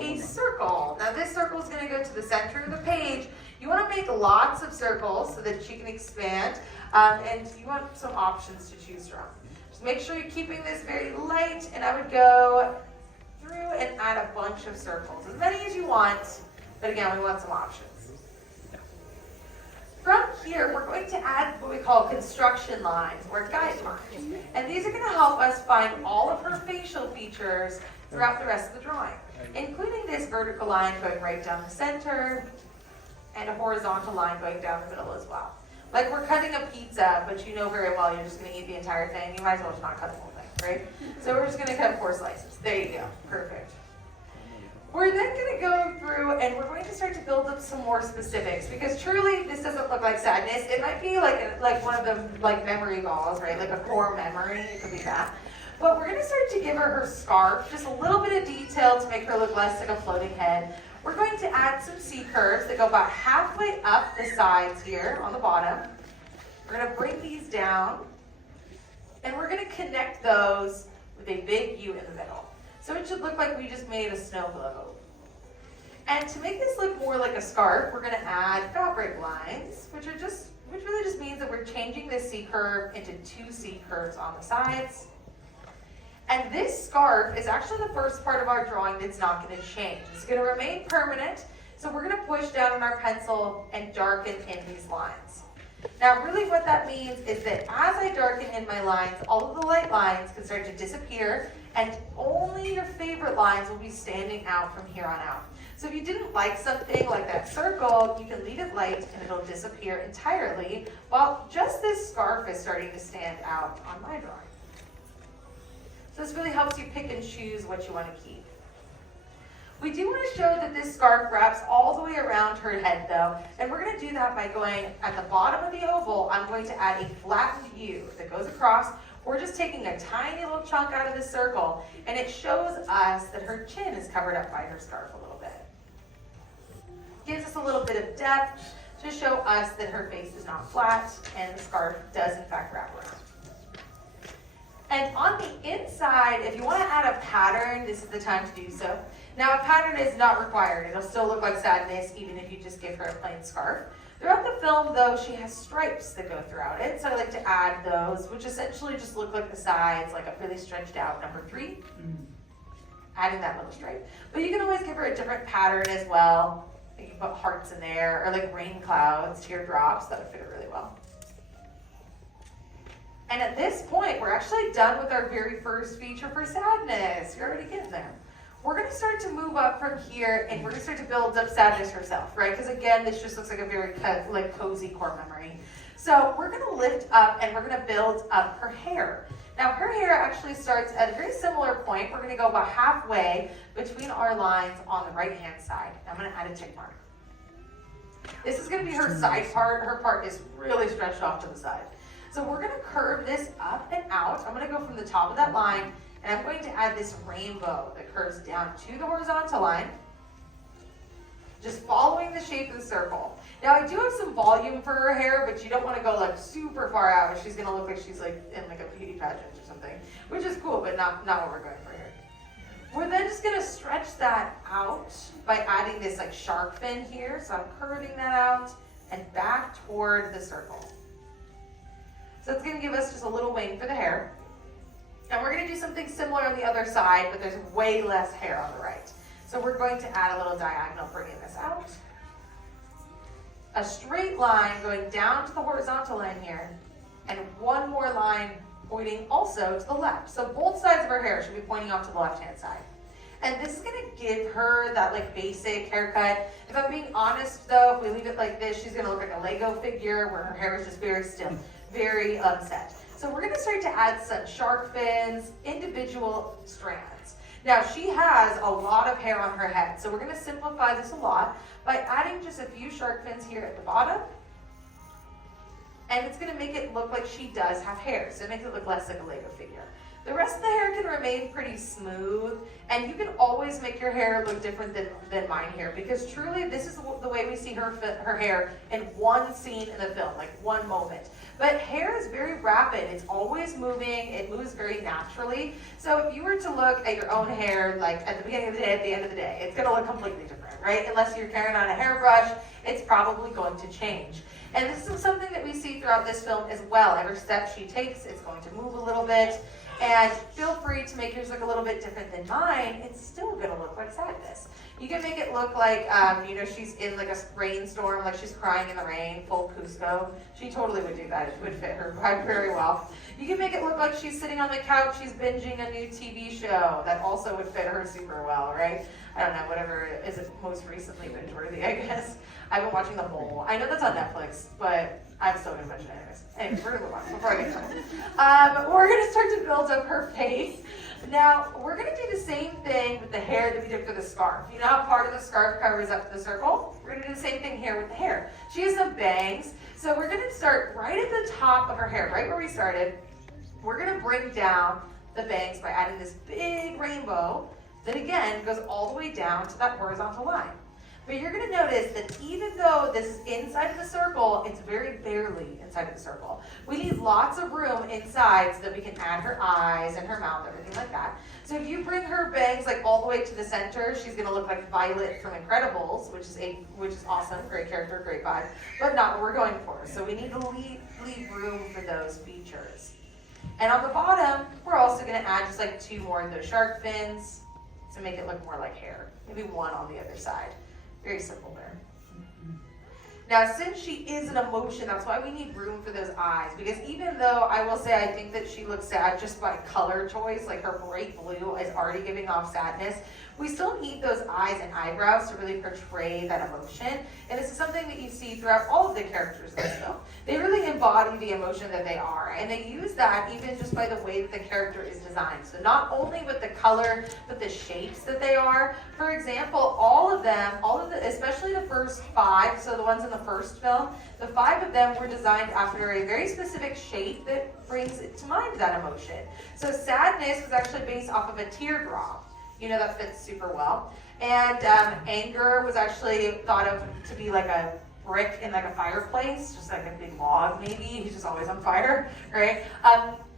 a circle. Now this circle is going to go to the center of the page. You want to make lots of circles so that she can expand, and you want some options to choose from. Just make sure you're keeping this very light, and I would go through and add a bunch of circles, as many as you want, but again, we want some options. From here, we're going to add what we call construction lines or guidelines, and these are going to help us find all of her facial features throughout the rest of the drawing, including this vertical line going right down the center and a horizontal line going down the middle as well. Like we're cutting a pizza, but you know very well you're just going to eat the entire thing. You might as well just not cut the whole thing, right? So we're just going to cut 4 slices. There you go. Perfect. We're then going to go through and we're going to start to build up some more specifics, because truly this doesn't look like sadness. It might be like one of the memory balls, right? Like a core memory. It could be that. But we're going to start to give her scarf, just a little bit of detail to make her look less like a floating head. We're going to add some C curves that go about halfway up the sides here on the bottom. We're going to bring these down, and we're going to connect those with a big U in the middle. So it should look like we just made a snow globe. And to make this look more like a scarf, we're going to add fabric lines, which really just means that we're changing this C curve into 2 C curves on the sides. And this scarf is actually the first part of our drawing that's not going to change. It's going to remain permanent, so we're going to push down on our pencil and darken in these lines. Now, really what that means is that as I darken in my lines, all of the light lines can start to disappear, and only your favorite lines will be standing out from here on out. So if you didn't like something like that circle, you can leave it light and it'll disappear entirely, while just this scarf is starting to stand out on my drawing. So this really helps you pick and choose what you want to keep. We do want to show that this scarf wraps all the way around her head though, and we're going to do that by going at the bottom of the oval. I'm going to add a flattened U that goes across. We're just taking a tiny little chunk out of the circle, and it shows us that her chin is covered up by her scarf a little bit. Gives us a little bit of depth to show us that her face is not flat, and the scarf does in fact wrap around. And on the inside, if you want to add a pattern, this is the time to do so. Now, a pattern is not required. It'll still look like sadness, even if you just give her a plain scarf. Throughout the film, though, she has stripes that go throughout it, so I like to add those, which essentially just look like the sides, like a really stretched out number 3. Adding that little stripe. But you can always give her a different pattern as well. You can put hearts in there, or like rain clouds, teardrops. That would fit her really well. And at this point, we're actually done with our very first feature for sadness. You're already getting there. We're going to start to move up from here, and we're going to start to build up sadness herself, right? Because again, this just looks like a very cozy core memory. So we're going to lift up, and we're going to build up her hair. Now, her hair actually starts at a very similar point. We're going to go about halfway between our lines on the right-hand side. I'm going to add a tick mark. This is going to be her side part. Her part is really stretched off to the side. So we're going to curve this up and out. I'm going to go from the top of that line, and I'm going to add this rainbow that curves down to the horizontal line, just following the shape of the circle. Now, I do have some volume for her hair, but you don't want to go like super far out, or she's going to look like she's like in like a beauty pageant or something, which is cool, but not what we're going for here. We're then just going to stretch that out by adding this like shark fin here. So I'm curving that out and back toward the circle. So it's going to give us just a little wing for the hair. And we're going to do something similar on the other side, but there's way less hair on the right. So we're going to add a little diagonal, bringing this out. A straight line going down to the horizontal line here, and one more line pointing also to the left. So both sides of her hair should be pointing off to the left-hand side. And this is going to give her that like basic haircut. If I'm being honest though, if we leave it like this, she's going to look like a Lego figure where her hair is just very still, very unset. So we're going to start to add some shark fins, individual strands. Now she has a lot of hair on her head, so we're going to simplify this a lot by adding just a few shark fins here at the bottom. And it's going to make it look like she does have hair, so it makes it look less like a Lego figure. The rest of the hair can remain pretty smooth, and you can always make your hair look different than mine here, because truly this is the way we see her hair in one scene in the film, like one moment. But hair is very rapid. It's always moving. It moves very naturally. So if you were to look at your own hair, like at the beginning of the day, at the end of the day, it's going to look completely different, right? Unless you're carrying on a hairbrush, it's probably going to change. And this is something that we see throughout this film as well. Every step she takes, it's going to move a little bit. And feel free to make yours look a little bit different than mine. It's still going to look like Sadness. You can make it look like, she's in like a rainstorm, like she's crying in the rain, full Cusco. She totally would do that. It would fit her vibe very well. You can make it look like she's sitting on the couch, she's binging a new TV show. That also would fit her super well, right? I don't know, whatever is most recently binge-worthy, I guess. I've been watching The Mole. I know that's on Netflix, but I'm still going to mention it anyways. Anyways, we're going to move on before I get started. We're going to start to build up her face. Now, we're going to do the same thing with the hair that we did for the scarf. You know how part of the scarf covers up the circle? We're going to do the same thing here with the hair. She has some bangs, so we're going to start right at the top of her hair, right where we started. We're going to bring down the bangs by adding this big rainbow that, again, goes all the way down to that horizontal line. But you're going to notice that even though this is inside of the circle, it's very barely inside of the circle. We need lots of room inside so that we can add her eyes and her mouth, everything like that. So if you bring her bangs like all the way to the center, she's going to look like Violet from Incredibles, which is awesome, great character, great vibe, but not what we're going for. So we need to leave room for those features. And on the bottom, we're also going to add just like 2 more of those shark fins to make it look more like hair. Maybe 1 on the other side. Very simple there. Now, since she is an emotion, that's why we need room for those eyes. Because even though I will say I think that she looks sad just by color choice, like her bright blue is already giving off sadness, we still need those eyes and eyebrows to really portray that emotion. And this is something that you see throughout all of the characters in this film. They really embody the emotion that they are. And they use that even just by the way that the character is designed. So not only with the color, but the shapes that they are. For example, all of them, especially the first 5, so the ones in the first film, the 5 of them were designed after a very specific shape that brings to mind that emotion. So sadness was actually based off of a teardrop. You know, that fits super well. And anger was actually thought of to be like a brick in like a fireplace, just like a big log maybe. He's just always on fire, right?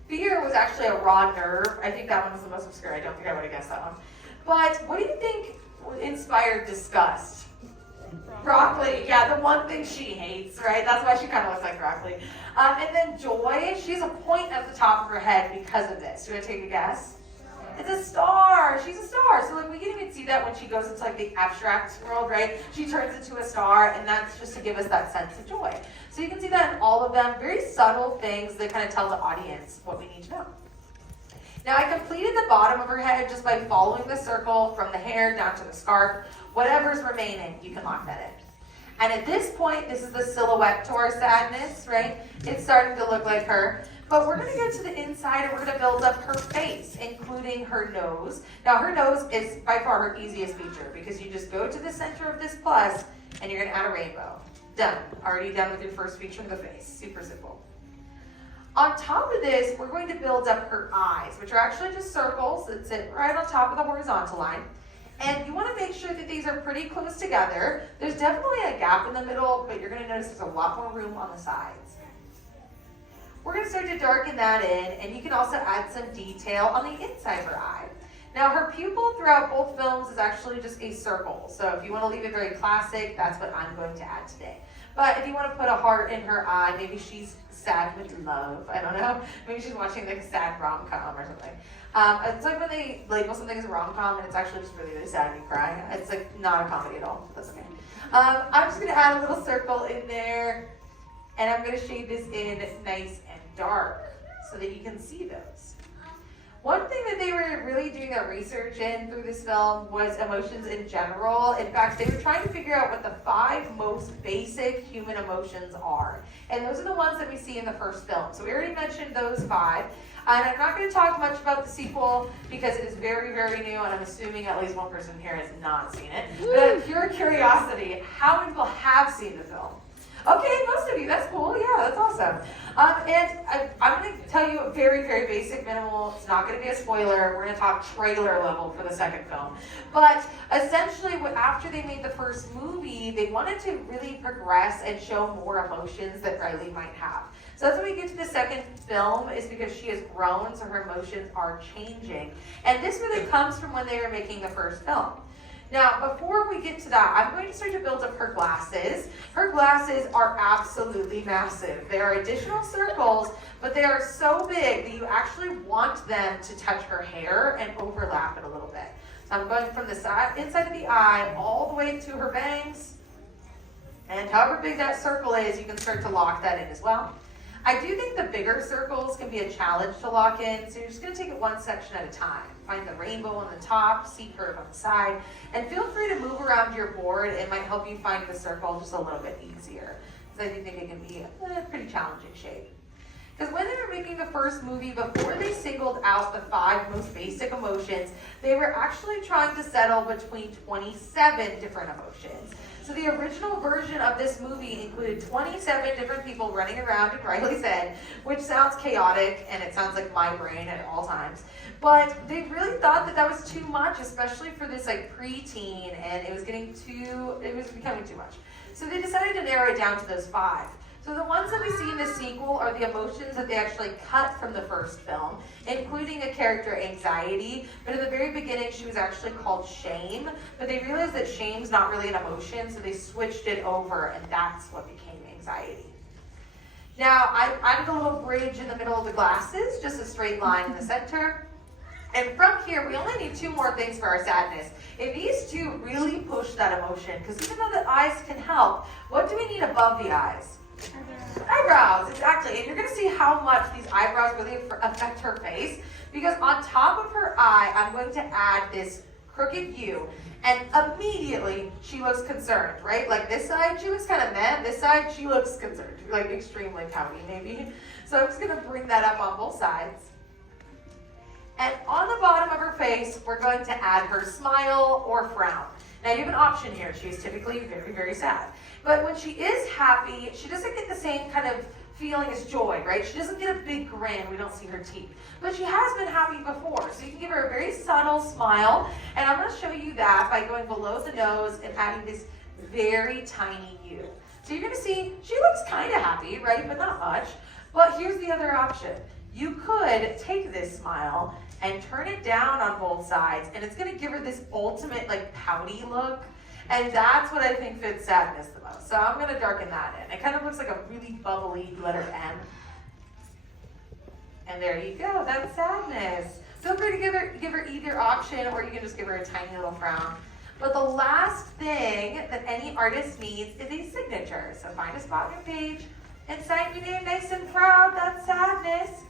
Fear was actually a raw nerve. I think that one was the most obscure. I don't think I would have guessed that one. But what do you think inspired disgust? Broccoli, yeah, the one thing she hates, right? That's why she kind of looks like broccoli. And then joy, she has a point at the top of her head because of this. You want to take a guess? It's a star. She's a star. So like we can even see that when she goes into like the abstract world, right? She turns into a star, and that's just to give us that sense of joy. So you can see that in all of them. Very subtle things that kind of tell the audience what we need to know. Now I completed the bottom of her head just by following the circle from the hair down to the scarf. Whatever's remaining, you can lock that in. And at this point, this is the silhouette to our sadness, right? It's starting to look like her. But we're going to go to the inside and we're going to build up her face, including her nose. Now her nose is by far her easiest feature because you just go to the center of this plus and you're going to add a rainbow. Done. Already done with your first feature of the face. Super simple. On top of this, we're going to build up her eyes, which are actually just circles that sit right on top of the horizontal line. And you want to make sure that these are pretty close together. There's definitely a gap in the middle, but you're going to notice there's a lot more room on the sides. We're going to start to darken that in, and you can also add some detail on the inside of her eye. Now, her pupil throughout both films is actually just a circle. So if you want to leave it very classic, that's what I'm going to add today. But if you want to put a heart in her eye, maybe she's sad with love. I don't know. Maybe she's watching like a sad rom-com or something. It's like when they label something as a rom-com and it's actually just really, really sad and you cry. It's like not a comedy at all. That's okay. I'm just going to add a little circle in there, and I'm going to shade this in nice and dark so that you can see those. One thing that they were really doing their research in through this film was emotions in general. In fact, they were trying to figure out what the 5 most basic human emotions are. And those are the ones that we see in the first film. So we already mentioned those 5. And I'm not going to talk much about the sequel because it is very, very new, and I'm assuming at least one person here has not seen it. But out of pure curiosity, how many people have seen the film? Okay, most of you, that's cool. Yeah, that's awesome. I'm going to tell you a very, very basic minimal. It's not going to be a spoiler. We're going to talk trailer level for the second film. But essentially, after they made the first movie, they wanted to really progress and show more emotions that Riley might have. So that's when we get to the second film, is because she has grown, so her emotions are changing. And this really comes from when they were making the first film. Now, before we get to that, I'm going to start to build up her glasses. Her glasses are absolutely massive. They are additional circles, but they are so big that you actually want them to touch her hair and overlap it a little bit. So I'm going from the side, inside of the eye, all the way to her bangs. And however big that circle is, you can start to lock that in as well. I do think the bigger circles can be a challenge to lock in, so you're just going to take it one section at a time. Find the rainbow on the top, C curve on the side, and feel free to move around your board. It might help you find the circle just a little bit easier, because I do think it can be a pretty challenging shape. Because when they were making the first movie, before they singled out the 5 most basic emotions, they were actually trying to settle between 27 different emotions. So the original version of this movie included 27 different people running around in Riley's head, which sounds chaotic, and it sounds like my brain at all times. But they really thought that that was too much, especially for this like preteen, and it was becoming too much. So they decided to narrow it down to those 5. So the ones that we see in the sequel are the emotions that they actually cut from the first film, including a character, Anxiety. But in the very beginning, she was actually called Shame. But they realized that shame's not really an emotion, so they switched it over, and that's what became Anxiety. Now, I added a little bridge in the middle of the glasses, just a straight line in the center. And from here, we only need 2 more things for our sadness. If these 2 really push that emotion, because even though the eyes can help, what do we need above the eyes? Eyebrows, exactly. And you're going to see how much these eyebrows really affect her face, because on top of her eye, I'm going to add this crooked U, and immediately she looks concerned, right? Like this side, she looks kind of meh. This side, she looks concerned, like extremely pouty maybe. So I'm just going to bring that up on both sides. And on the bottom of her face, we're going to add her smile or frown. Now you have an option here. She's typically very, very sad. But when she is happy, she doesn't get the same kind of feeling as joy, right? She doesn't get a big grin. We don't see her teeth. But she has been happy before. So you can give her a very subtle smile. And I'm going to show you that by going below the nose and adding this very tiny U. So you're going to see she looks kind of happy, right? But not much. But here's the other option. You could take this smile and turn it down on both sides, and it's going to give her this ultimate like pouty look, and that's what I think fits sadness the most. So I'm going to darken that in. It kind of looks like a really bubbly letter M. And there you go, that's sadness. Feel free to give her either option, or you can just give her a tiny little frown. But the last thing that any artist needs is a signature. So find a spot on your page and sign your name nice and proud. That's sadness.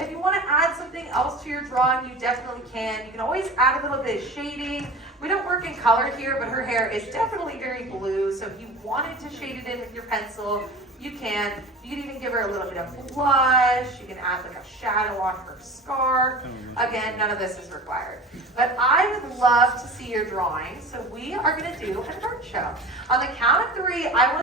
If you want to add something else to your drawing, you definitely can. You can always add a little bit of shading. We don't work in color here, but her hair is definitely very blue. So if you wanted to shade it in with your pencil, you can. You can even give her a little bit of blush. You can add like a shadow on her scarf. Again, none of this is required. But I would love to see your drawing. So we are going to do an art show. On the count of 3, I want